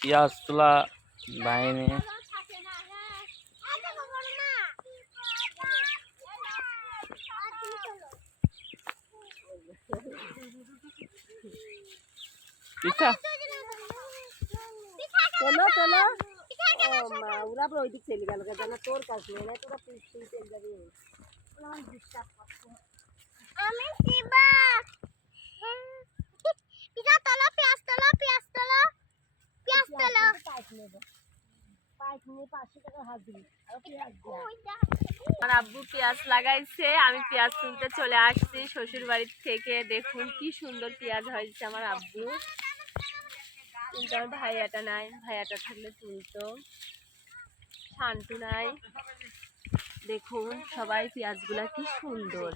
পেঁয়াজ তোলা বাইনে পিঠা চলো চলো ওরা ওই দিক চলে গেল জানা তোর কাছে না তোরা চলে যাবি আমি শিবা পিঠা তোলো পেঁয়াজ তোলো পেঁয়াজ তোলো পেঁয়াজ তোলো পাঁচ নিয়ে 500 টাকা হাত দিবি আর পেঁয়াজ দিয়া আমার আব্বু পেঁয়াজ লাগাইছে, আমি পেঁয়াজ তুলতে চলে আসছি শ্বশুর বাড়ির থেকে। দেখুন কি সুন্দর পেঁয়াজ হয়েছে আমার আব্বু, কিন্তু আমার ভাইয়াটা নাই, ভাইয়াটা থাকলে তুলতো। শান্তু নাই। দেখুন সবাই পেঁয়াজগুলা কি সুন্দর।